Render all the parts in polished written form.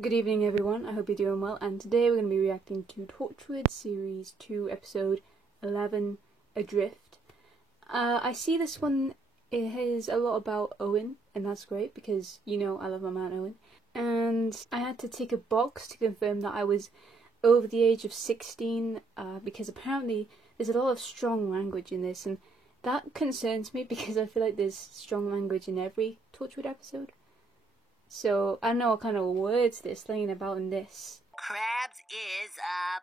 Good evening everyone, I hope you're doing well, and today we're going to be reacting to Torchwood Series 2 Episode 11, Adrift. I see this one, it has a lot about Owen, and that's great because, you know, I love my man Owen. And I had to tick a box to confirm that I was over the age of 16, because apparently there's a lot of strong language in this, and that concerns me because I feel like there's strong language in every Torchwood episode. So, I don't know what kind of words they're slinging about in this. Krabs is up.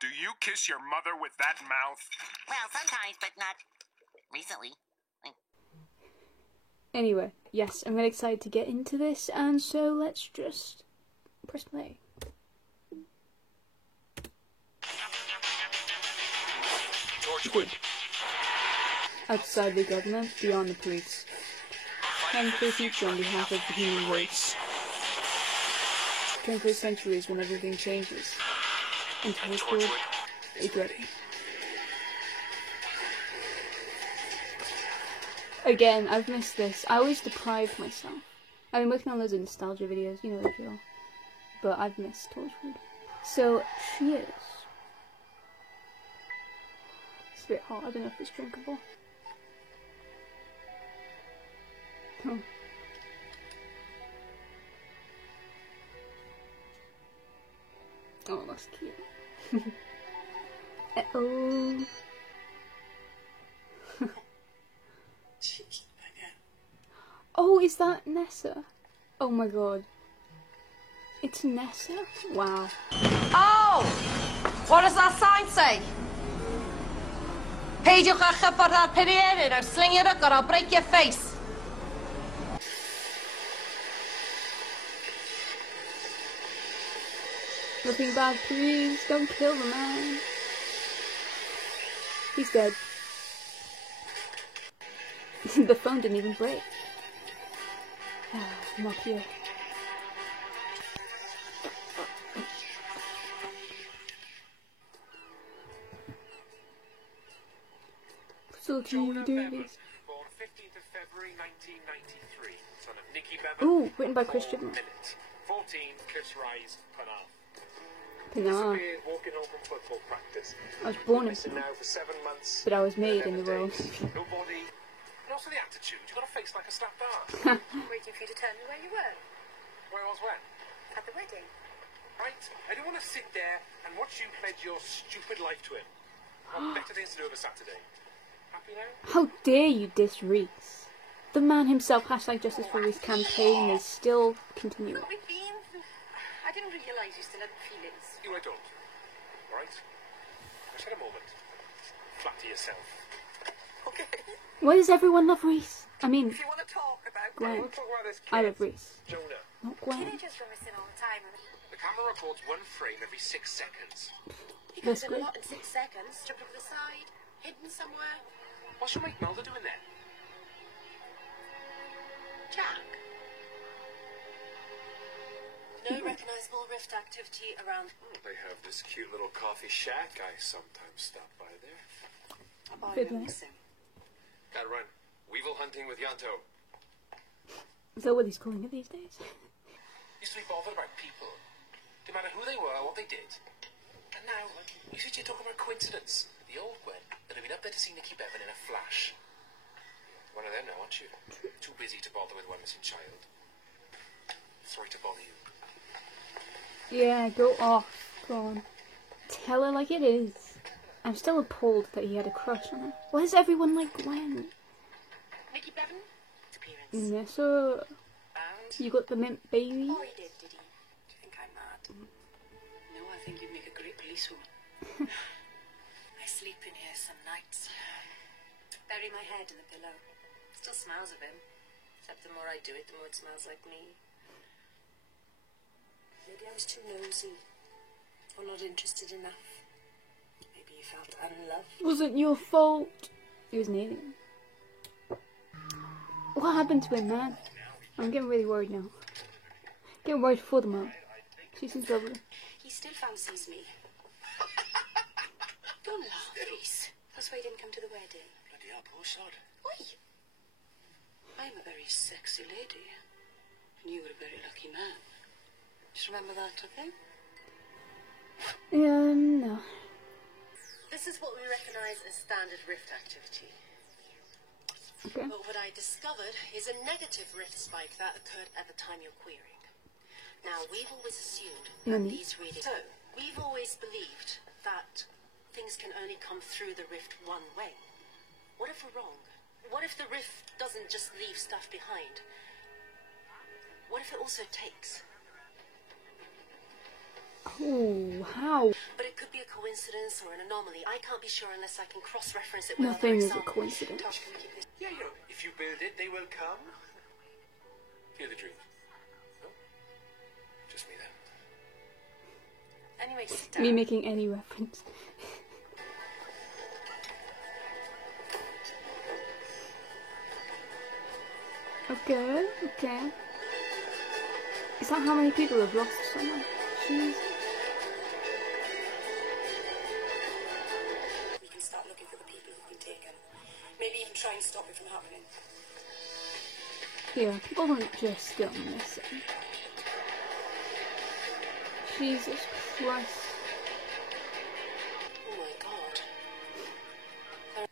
Do you kiss your mother with that mouth? Well, sometimes, but not recently. Anyway, yes, I'm really excited to get into this, and so let's just press play. Torchwood. Outside the government, beyond the police. Fighting for the future on behalf of the human race. 21st century is when everything changes. And Torchwood is ready. Again, I've missed this. I always deprive myself. I've been working on loads of nostalgia videos, you know the drill. But I've missed Torchwood. So, she is. It's a bit hot, I don't know if it's drinkable. Oh. Oh, that's cute. Oh. Oh, is that Nessa? Oh my god. It's Nessa? Wow. Oh! What does that sign say? Peidiwch â chyffordd ar peiriannau or sling your hook or I'll break your face. Nothing bad, please. Don't kill the man. He's dead. The phone didn't even break. Not here. So do you do this? Born 15th of February 1993, son of Nicky Bevan. Ooh, written by Chris Chibnall. 14, Cliffs Rise, Penarth. Penarth. Walking home from football practice. I was born in Missing Penarth, now for 7 months. but I was made in the world. No body. And also the attitude. You got a face like a slapped arse. Waiting for you to tell me where you were. Where I was when? At the wedding. Right. I don't want to sit there and watch you pledge your stupid life to him. I've better things to do over Saturday. Happy now? How dare you diss Reese? The man himself, #Justice for Reese campaign is still continuing. Got me beans. I didn't realise you still had feelings. You I don't. Alright? Just had a moment. Flatter yourself. Okay. Why does everyone love Reese? I mean, If you want to talk about Gwen. We'll talk about this kid. I love Reese. Jonah. Not Gwen. teenagers were missing all the time. The camera records one frame every 6 seconds. He could That's have done good. a lot in 6 seconds. Stripped over the side, hidden somewhere. What's your mate Melda doing there? Jack. No recognisable rift activity around. They have this cute little coffee shack. I sometimes stop by there. I'll buy Good you night. soon. Gotta run. Weevil hunting with Yanto. Is that what he's calling it these days? Used to be bothered about people. Didn't matter who they were or what they did. And now, you sit here talking about coincidence. The old Gwen that had been up there to see Nicky Bevan in a flash. One of them now, aren't you? Too busy to bother with one missing child. Sorry to bother you. Yeah, go off. Go on. Tell her like it is. I'm still appalled that he had a crush on her. Why is everyone like Gwen? Nicky Bevan? Appearance. Nessa, And? you got the mint baby? Oh, he did he? Do you think I'm mad? No, I think you'd make a great policewoman. I sleep in here some nights. Bury my head in the pillow. Still smells of him. Except the more I do it, the more it smells like me. Maybe I was too nosy. Or not interested enough. Maybe you felt unloved. Wasn't your fault. He was an alien. What happened to him, man? I'm getting really worried now. Getting worried for the mom. She seems lovely. He still fancies me. Don't laugh, Reese. That's why he didn't come to the wedding. Bloody hell, poor sod. Why? I'm a very sexy lady. And you were a very lucky man. Just remember that, okay? No. This is what we recognize as standard rift activity. Okay. But what I discovered is a negative rift spike that occurred at the time you're querying. Now, we've always assumed that these readings... So, we've always believed that things can only come through the rift one way. What if we're wrong? What if the rift doesn't just leave stuff behind? What if it also takes? Oh, how? But it could be a coincidence or an anomaly. I can't be sure unless I can cross-reference it with other Nothing is a examples. coincidence. Tosh, can we keep this? Yeah, you know, if you build it, they will come. Feel the truth. No? Just me then. Anyway, sit down. Me making any reference. Okay, okay. Is that how many people have lost someone? Jeez. We can start looking for the people who've been taken. Maybe even try and stop it from happening. Yeah, people don't just go missing. Jesus Christ. Oh my god.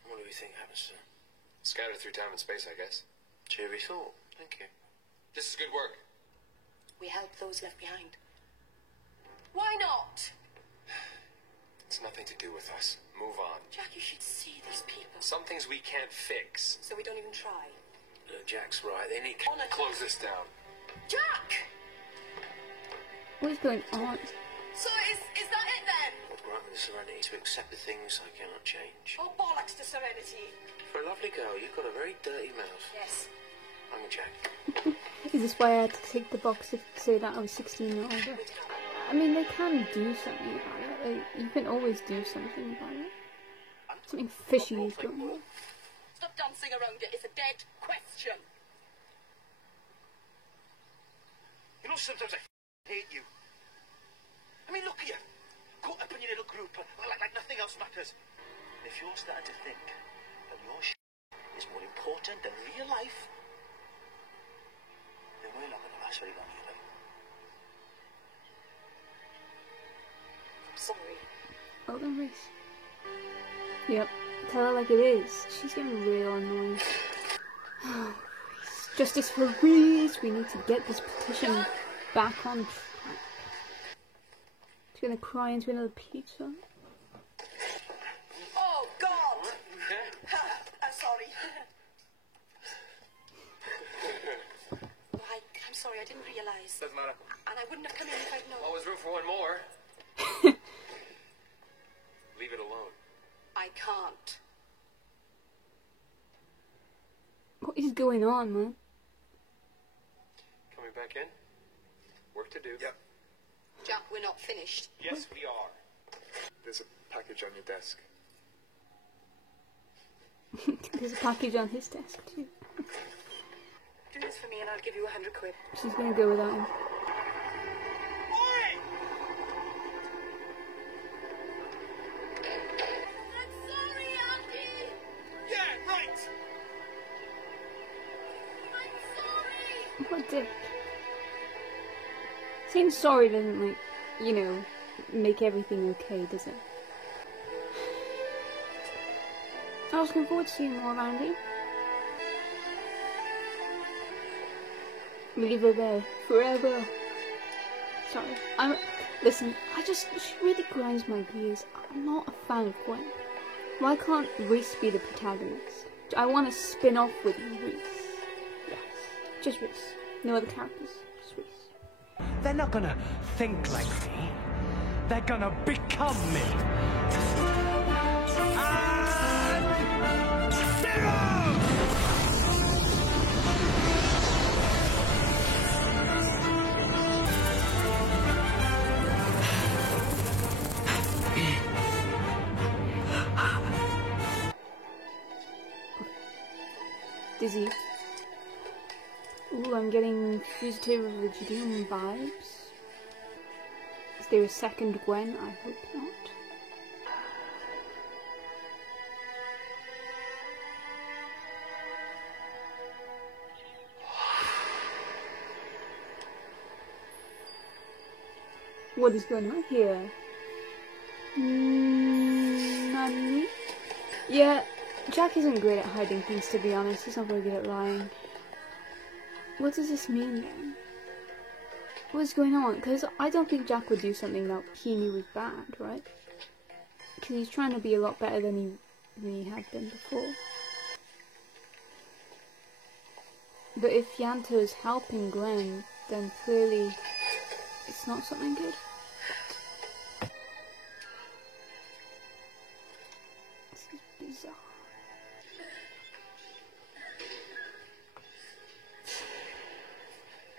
What do we think happens to her? Scattered through time and space, I guess. Cheery thought. Thank you. This is good work. We help those left behind. Why not? It's nothing to do with us. Move on. Jack, you should see these people. Some things we can't fix. So we don't even try. Look, Jack's right. They need On a- close this down. Jack! What is going on? So is that it then? Well, grant me the serenity to accept the things I cannot change. Oh, bollocks to serenity. For a lovely girl, you've got a very dirty mouth. Yes. I'm with Jack. Is this why I had to take the box to say that I was 16 or older? I mean, they can do something about it. Like, you can always do something about it. Something fishy is going on. Stop dancing around it. It's a dead question. You know, sometimes I hate you. I mean, look at you. Caught up in your little group like nothing else matters. And if you're starting to think that your is more important than real life, then we're not going to last very long, you know. I'm sorry. Oh, then Reese. Yep. Tell her like it is. She's getting real annoying. Oh, Reese. Justice for Reese! We need to get this petition back on track. She's gonna cry into another pizza. Oh, God! I'm sorry. I'm sorry, I didn't realise. Doesn't matter. And I wouldn't have come in if I'd known. Always room for one more. Leave it alone. I can't. What is going on, man? Coming back in? Work to do. Yep. Jack, we're not finished. Yes, we are. There's a package on your desk. There's a package on his desk, too. Do this for me and I'll give you 100 quid. She's gonna go without him. I'm sorry, Auntie. Yeah, right. I'm sorry. What a dick. Saying sorry doesn't, like, you know, make everything okay, does it? I was looking forward to seeing more of Andy. Leave her there forever. Sorry. Listen, she really grinds my gears. I'm not a fan of Gwen. Why can't Reese be the protagonist? I want to spin off with Reese. Yes. Just Reese. No other characters. Just Reese. They're not gonna think like me. They're gonna become me. Dizzy. Ooh, I'm getting Fugitive of the Judean vibes. Is there a second Gwen? I hope not. What is going on here? Nani? Yeah, Jack isn't great at hiding things, to be honest. He's not very good at lying. What does this mean then? What's going on? Because I don't think Jack would do something that he knew was bad, right? Because he's trying to be a lot better than he had been before. But if Yanto's helping Glenn, then clearly it's not something good. This is bizarre.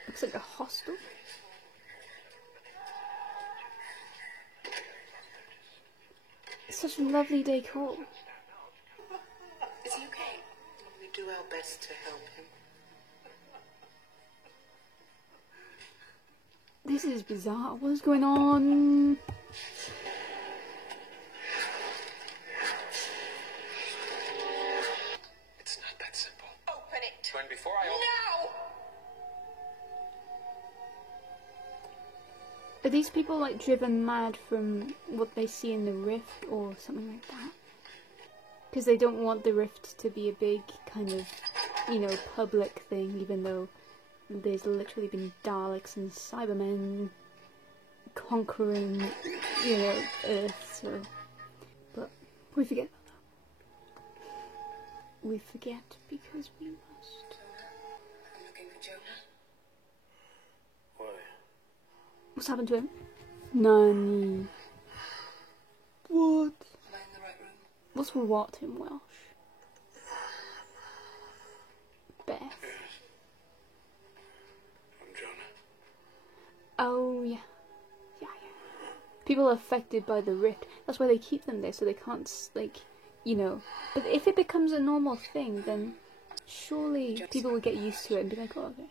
Looks like a hostel. Such a lovely decor. Is he okay? We do our best to help him. This is bizarre. What is going on? It's not that simple. Open it! When before I open... No! Are these people like driven mad from what they see in the rift or something like that? Because they don't want the rift to be a big kind of, you know, public thing, even though there's literally been Daleks and Cybermen conquering, you know, Earth, so... But we forget about that. We forget because we must. I'm looking for Jonah. Why? What's happened to him? Nani? What? Am I in the right room? What's what in Welsh? Beth. I'm Jonah. Oh, yeah. Yeah. People are affected by the rift. That's why they keep them there, so they can't, like, you know. But if it becomes a normal thing, then surely people will get used to it and be like, oh, okay.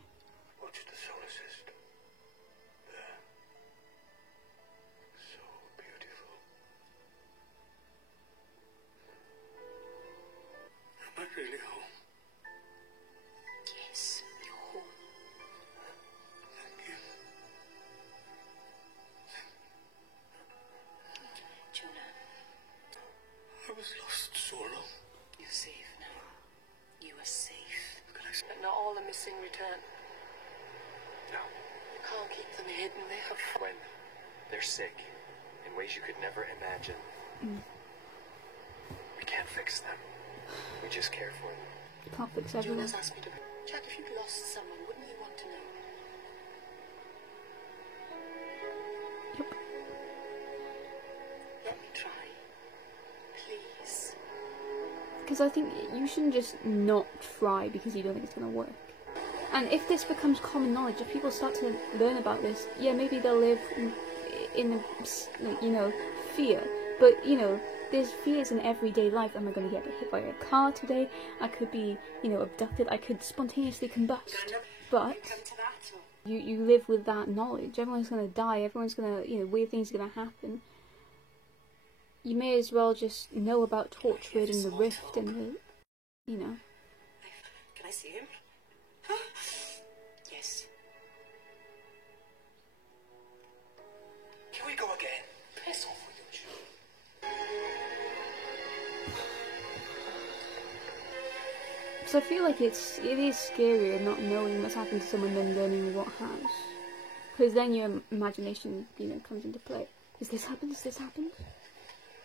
Watch the solar system. There. So beautiful. Am I really home? Yes, you're home. Thank you. Jonah, I was lost so long. you're safe now. You are safe. But not all are missing return. No. You can't keep them hidden there. When they're sick in ways you could never imagine. We can't fix them. We just care for them. Can't fix everyone. Jonah's asked me to... Jack, if you'd lost someone, wouldn't you want to know? Yep. Let me try. Please. Because I think you shouldn't just not try because you don't think it's going to work. And if this becomes common knowledge, if people start to learn about this, yeah, maybe they'll live in like, you know, fear. But, you know, there's fears in everyday life. Am I going to get hit by a car today? I could be, you know, abducted. I could spontaneously combust. But you live with that knowledge. Everyone's going to die. Everyone's going to, you know, weird things are going to happen. You may as well just know about Torchwood and the rift and the, you know. Can I see him? Yes. Can we go again? Piss off with you. So I feel like it is scarier not knowing what's happened to someone than learning what has. Because then your imagination, you know, comes into play. Has this happened? Has this happened?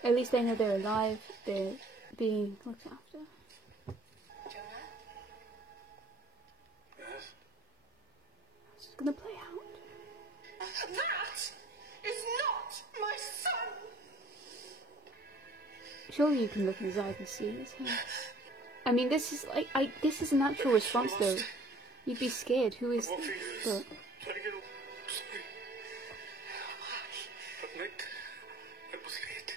At least they know they're alive, they're being looked after. Jonah? Yes? It's gonna play out. That is not my son! Surely you can look in his eyes and see it's him. I mean, this is like, this is a natural response though. You'd be scared. Who is this? But Trying to get home. Sorry. That night, I was late.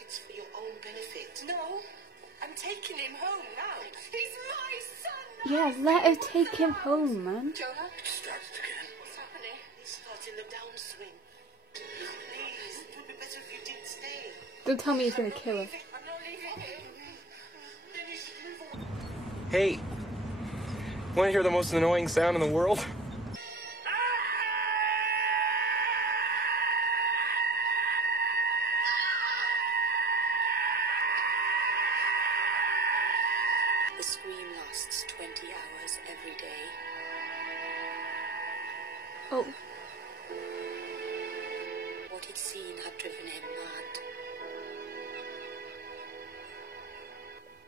It's for your own benefit. No, I'm taking him home now. He's my son! yeah, let her take him home, man. Jonah? It started again. What's happening? He starts in the downswing. Please, it would be better if you didn't stay. Don't tell me he's gonna kill her. I'm not leaving him. Hey, want to hear the most annoying sound in the world? The scream lasts 20 hours every day. Oh. What he'd seen had driven him mad.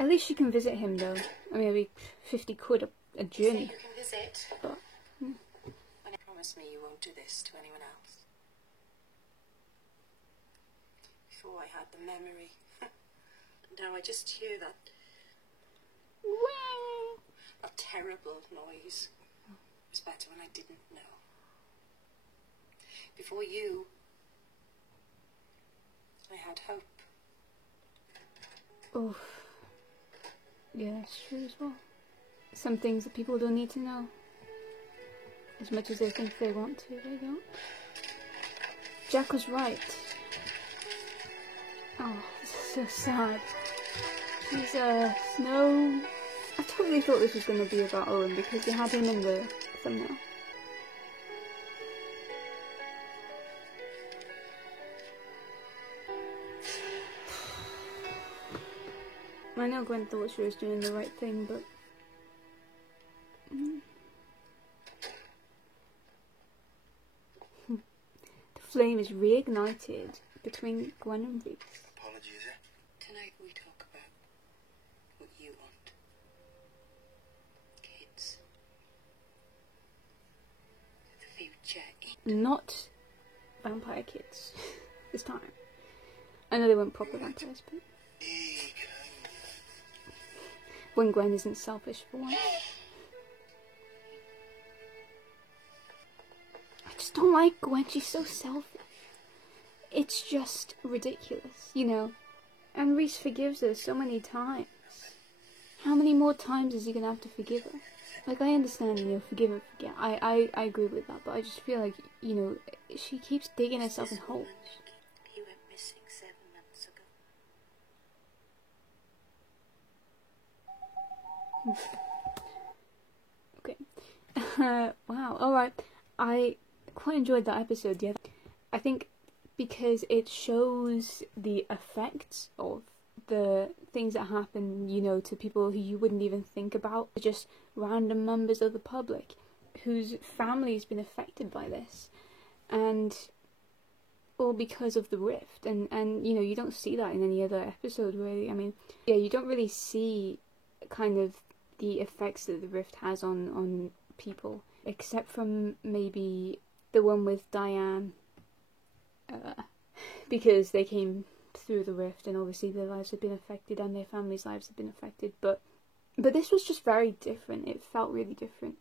At least you can visit him though. I mean, it'll be 50 quid a journey. Say you can visit. But, And promise me you won't do this to anyone else. Before I had the memory. Now I just hear that terrible noise. It was better when I didn't know. Before you, I had hope. oh. Yeah, it's true as well. Some things that people don't need to know. As much as they think they want to, they don't. Jack was right. Oh, this is so sad. Jesus, no. I totally thought this was going to be about Owen because they had him in the thumbnail. I know Gwen thought she was doing the right thing, but... The flame is reignited between Gwen and Reese. Apologies, eh? Tonight we talk about what you want. Kids. The future. Not vampire kids this time. I know they weren't proper vampires, but when Gwen isn't selfish for once. I just don't like Gwen, she's so selfish. It's just ridiculous, you know. And Reese forgives her so many times. How many more times is he gonna have to forgive her? Like, I understand, you know, forgive and forget. I agree with that, but I just feel like, you know, she keeps digging herself in holes. He went missing 7 months ago. Okay. Wow, alright. I quite enjoyed that episode, yeah. I think because it shows the effects of the things that happen, you know, to people who you wouldn't even think about. Just random members of the public whose family's been affected by this. And all because of the rift. And you know, you don't see that in any other episode, really. I mean, yeah, you don't really see kind of the effects that the rift has on people. Except from maybe the one with Diane. Because they came through the rift and obviously their lives have been affected and their families' lives have been affected. But this was just very different. It felt really different.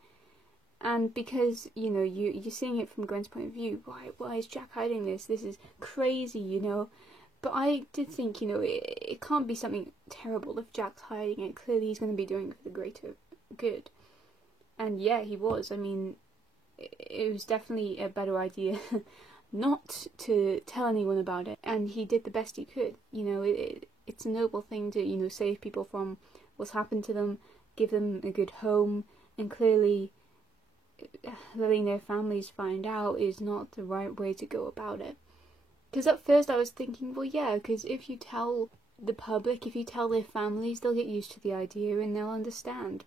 And because, you know, you're seeing it from Gwen's point of view, why is Jack hiding this? This is crazy, you know. But I did think, you know, it can't be something terrible if Jack's hiding it. Clearly he's going to be doing it for the greater good. And yeah, he was. I mean, it was definitely a better idea not to tell anyone about it. And he did the best he could. You know, it's a noble thing to, you know, save people from what's happened to them, give them a good home, and clearly letting their families find out is not the right way to go about it. Because at first I was thinking, well, yeah, because if you tell the public, if you tell their families, they'll get used to the idea and they'll understand,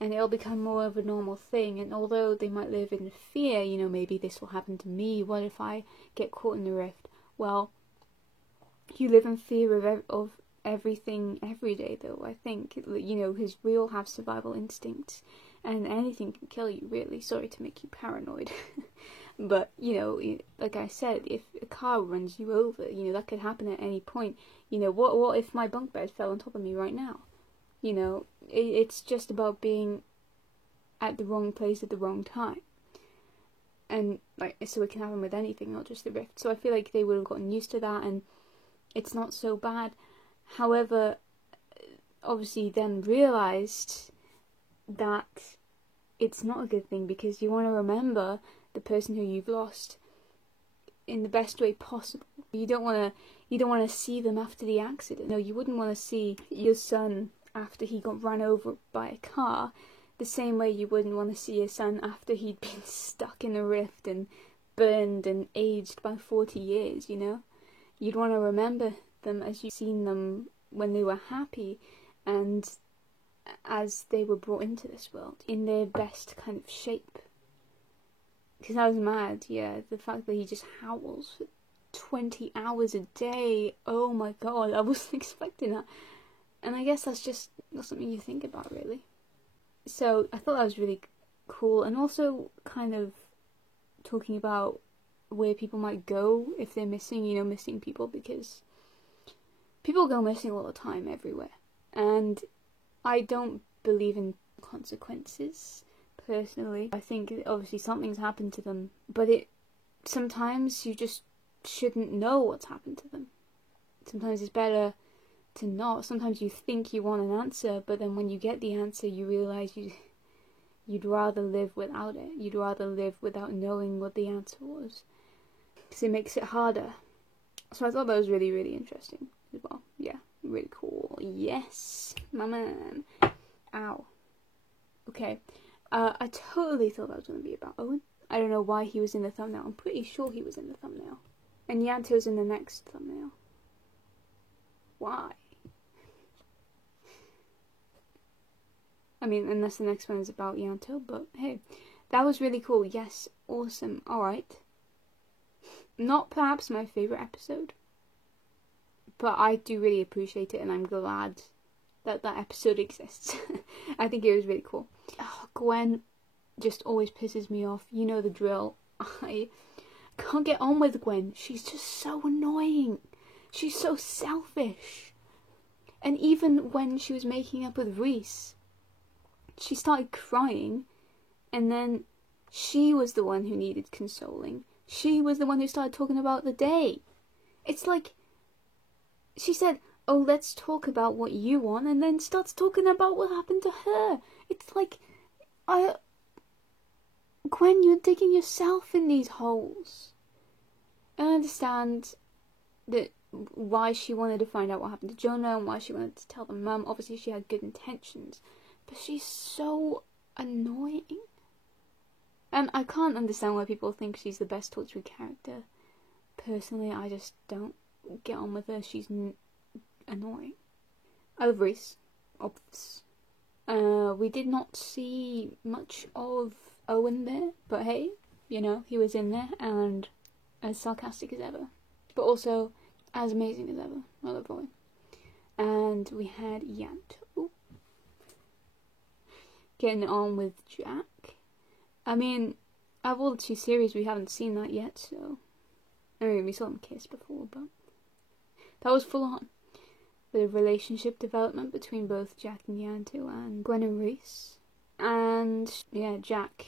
and it'll become more of a normal thing. And although they might live in fear, you know, maybe this will happen to me, what if I get caught in the rift? Well, you live in fear of everything every day, though. I think, you know, because we all have survival instincts, and anything can kill you, really. Sorry to make you paranoid. But, you know, like I said, if a car runs you over, you know, that could happen at any point. You know, what if my bunk bed fell on top of me right now? You know, it's just about being at the wrong place at the wrong time. And, like, so it can happen with anything, not just the rift. So I feel like they would have gotten used to that, and it's not so bad. However, obviously then realised that it's not a good thing, because you want to remember the person who you've lost in the best way possible. You don't want to see them after the accident. No, you wouldn't want to see your son after he got run over by a car, the same way you wouldn't want to see your son after he'd been stuck in a rift and burned and aged by 40 years, you know? You'd want to remember them as you've seen them when they were happy and as they were brought into this world in their best kind of shape. Because I was mad, yeah, the fact that he just howls for 20 hours a day, oh my god, I wasn't expecting that. And I guess that's just not something you think about, really. So I thought that was really cool, and also kind of talking about where people might go if they're missing, you know, missing people, because people go missing all the time everywhere. And I don't believe in consequences, personally. I think obviously something's happened to them, but sometimes you just shouldn't know what's happened to them. Sometimes it's better to not. Sometimes you think you want an answer, but then when you get the answer, you realise you'd rather live without it. You'd rather live without knowing what the answer was, because it makes it harder. So I thought that was really, really interesting as well. Yeah, really cool. Yes, my man. Ow. Okay. I totally thought that was going to be about Owen. I don't know why he was in the thumbnail. I'm pretty sure he was in the thumbnail. And Ianto's in the next thumbnail. Why? I mean, unless the next one is about Ianto, but hey, that was really cool. Yes, awesome. Alright. Not perhaps my favourite episode, but I do really appreciate it, and I'm glad that that episode exists. I think it was really cool. Oh, Gwen just always pisses me off. You know the drill. I can't get on with Gwen. She's just so annoying. She's so selfish. And even when she was making up with Reese, she started crying, and then she was the one who needed consoling. She was the one who started talking about the day. It's like, she said, oh, let's talk about what you want, and then starts talking about what happened to her. It's like, Gwen, you're digging yourself in these holes. I understand that why she wanted to find out what happened to Jonah and why she wanted to tell the mum. Obviously she had good intentions, but she's so annoying. And I can't understand why people think she's the best Torchwood character. Personally, I just don't get on with her. She's annoying. I love Reese. Obvious. We did not see much of Owen there, but hey, you know, he was in there and as sarcastic as ever, but also as amazing as ever. I love Owen. And we had Ianto getting on with Jack. I mean, out of all the two series, we haven't seen that yet, so I mean, we saw them kiss before, but that was full on. The relationship development between both Jack and Ianto and Gwen and Reese. And yeah, Jack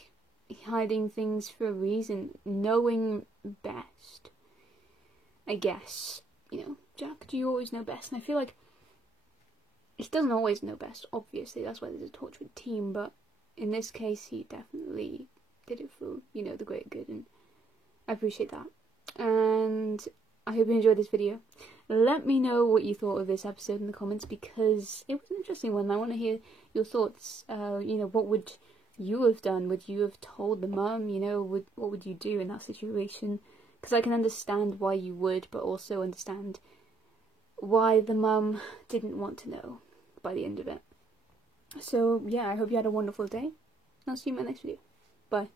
hiding things for a reason, knowing best. I guess, you know, Jack, do you always know best? And I feel like he doesn't always know best, obviously, that's why there's a Torchwood team, but in this case he definitely did it for, you know, the greater good, and I appreciate that. And I hope you enjoyed this video. Let me know what you thought of this episode in the comments, because it was an interesting one. I want to hear your thoughts. You know, what would you have done? Would you have told the mum? You know, what would you do in that situation? Because I can understand why you would, but also understand why the mum didn't want to know by the end of it. So yeah, I hope you had a wonderful day. I'll see you in my next video. Bye.